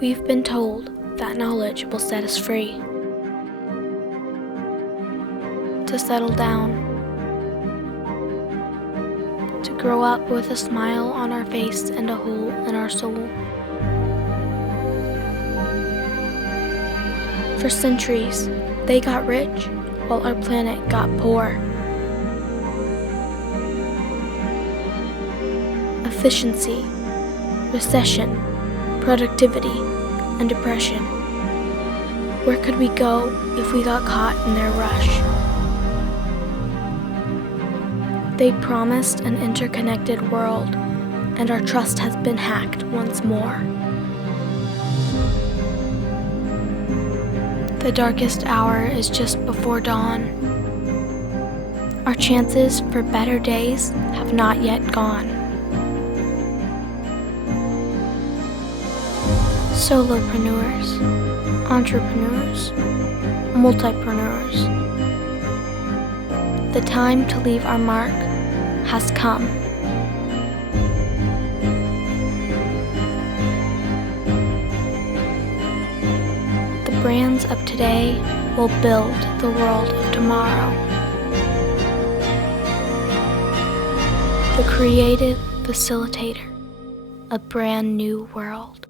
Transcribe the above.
We've been told that knowledge will set us free, to settle down, to grow up with a smile on our face and a hole in our soul. For centuries, they got rich while our planet got poor. Efficiency, recession, productivity, and depression. Where could we go if we got caught in their rush? They promised an interconnected world, and our trust has been hacked once more. The darkest hour is just before dawn. Our chances for better days have not yet gone. Solopreneurs, entrepreneurs, multipreneurs. The time to leave our mark has come. The brands of today will build the world of tomorrow. The Creative Facilitator, a brand new world.